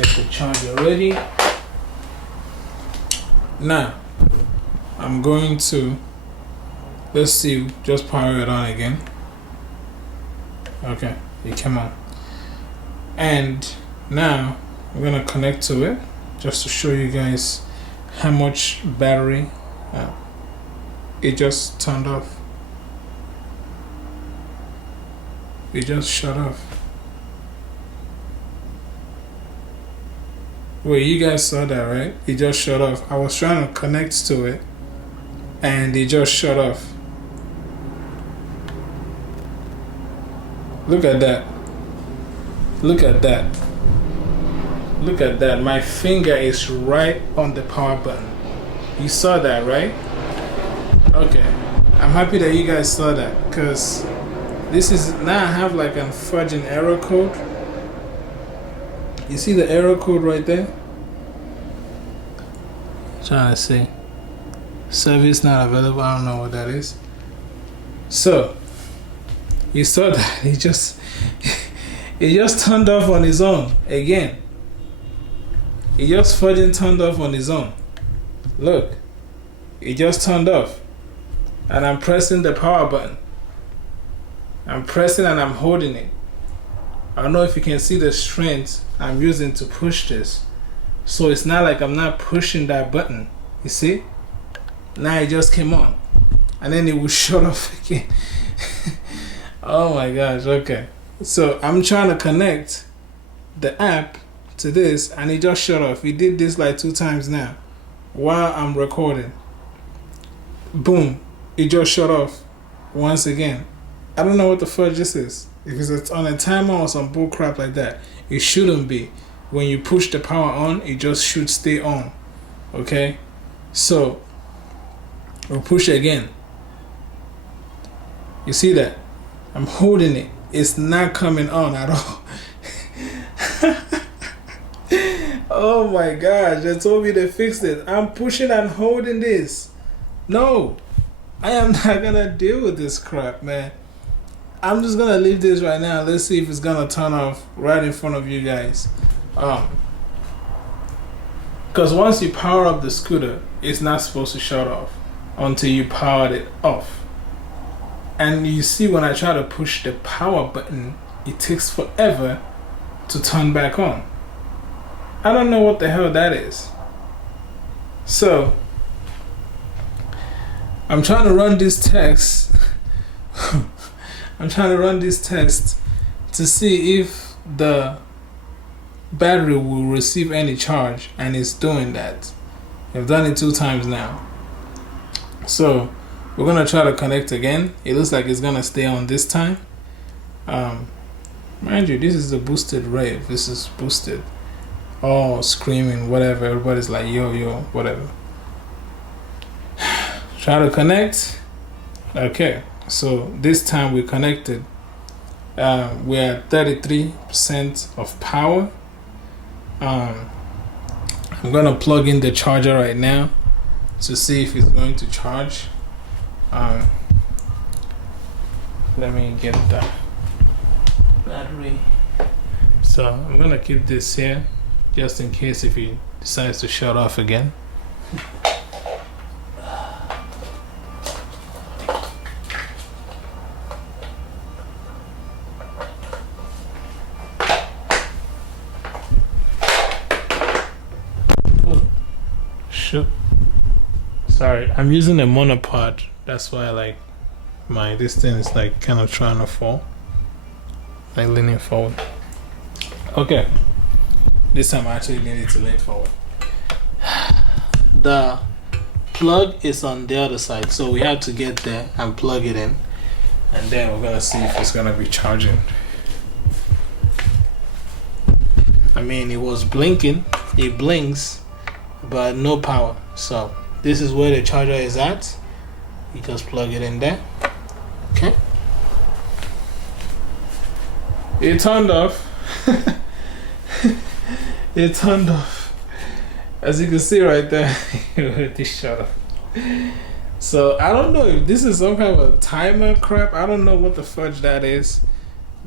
get the charger ready. Now I'm going to, let's see, just power it on again. Okay, it came on. And now I'm gonna connect to it just to show you guys how much battery it just turned off. It just shut off. Wait, you guys saw that, right? It just shut off. I was trying to connect to it and it just shut off. Look at that. Look at that. Look at that. My finger is right on the power button. You saw that, right? Okay. I'm happy that you guys saw that, because this is, now I have like a fudging error code. You see the error code right there? Trying to see. Service not available. I don't know what that is. So, you saw that. It just turned off on its own again. It just fudging turned off on its own. Look. It just turned off. And I'm pressing the power button. I'm pressing and I'm holding it. I don't know if you can see the strength I'm using to push this. So it's not like I'm not pushing that button. You see? Now it just came on. And then it will shut off again. Oh my gosh, okay. So I'm trying to connect the app to this and it just shut off. We did this like 2 times now while I'm recording. Boom. It just shut off once again. I don't know what the fudge this is. If it's on a timer or some bull crap like that, it shouldn't be. When you push the power on, it just should stay on. Okay? So, we'll push it again. You see that? I'm holding it. It's not coming on at all. Oh my gosh, they told me they fixed it. I'm pushing and holding this. No, I am not gonna deal with this crap, man. I'm just gonna leave this right now. Let's see if it's gonna turn off right in front of you guys. Because once you power up the scooter, it's not supposed to shut off until you powered it off. And you see, when I try to push the power button, it takes forever to turn back on. I don't know what the hell that is. So I'm trying to run this test. I'm trying to run this test to see if the battery will receive any charge, and it's doing that. I've done it 2 times now. So we're gonna try to connect again. It looks like it's gonna stay on this time. Mind you, this is the boosted Rev. This is boosted. All screaming, whatever. Everybody's like, yo, yo, whatever. Try to connect. Okay, so this time we connected. We're at 33% of power. I'm gonna plug in the charger right now to see if it's going to charge. Let me get the battery. So I'm gonna keep this here just in case if it decides to shut off again. Shoot. Sorry, I'm using a monopod. That's why like this thing is like kind of trying to fall. Like leaning forward. Okay. This time I actually needed to lean forward. The plug is on the other side, so we have to get there and plug it in, and then we're gonna see if it's gonna be charging. I mean, it was blinking, it blinks, but no power. So this is where the charger is at. You just plug it in there. Okay. It turned off. It turned off. As you can see right there, this shut off. So I don't know if this is some kind of a timer crap. I don't know what the fudge that is,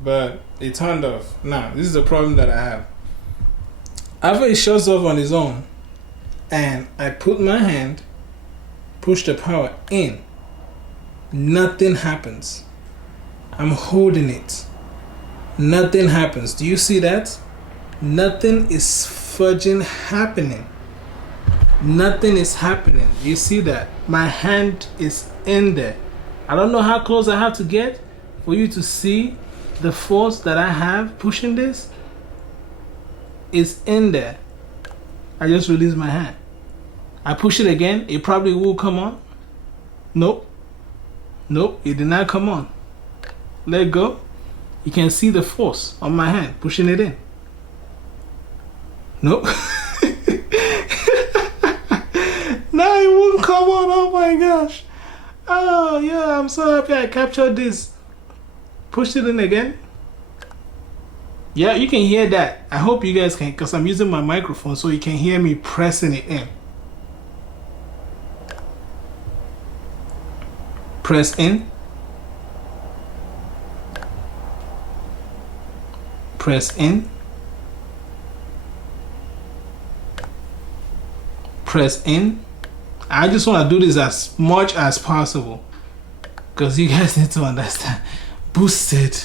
but it turned off. Now this is the problem that I have. After it shuts off on its own, and I put my hand, push the power in, nothing happens. I'm holding it. Nothing happens. Do you see that? Nothing is fudging happening. Nothing is happening. You see that? My hand is in there. I don't know how close I have to get for you to see the force that I have pushing this. It's in there. I just released my hand. I push it again. It probably will come on. Nope. Nope, it did not come on. Let go. You can see the force on my hand pushing it in. Nope. Now it won't come on. Oh my gosh. Oh yeah, I'm so happy I captured this. Push it in again. Yeah, you can hear that. I hope you guys can, because I'm using my microphone so you can hear me pressing it in. Press in. Press in. Press in. I just want to do this as much as possible because you guys need to understand. Boosted.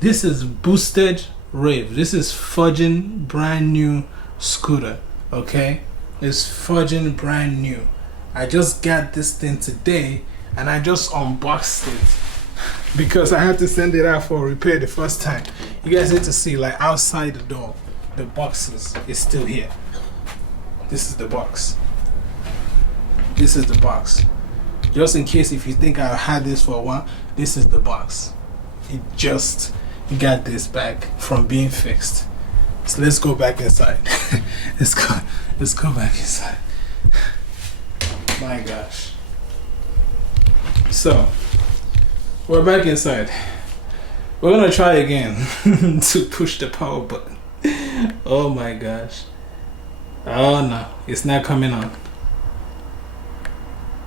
This is boosted Rev. This is fudging brand new scooter. Okay? It's fudging brand new. I just got this thing today and I just unboxed it because I had to send it out for repair the first time. You guys need to see, like, outside the door, the boxes is still here. This is the box. This is the box. Just in case if you think I had this for a while, this is the box. It just got this back from being fixed. So let's go back inside. Let's go back inside. My gosh. So we're back inside. We're gonna try again to push the power button. Oh my gosh. Oh no, it's not coming on.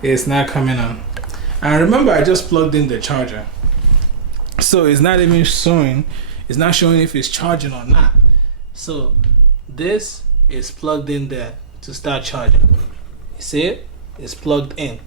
It's not coming on. And remember, I just plugged in the charger, so it's not even showing. It's not showing if it's charging or not. So this is plugged in there to start charging. You see it? It's plugged in.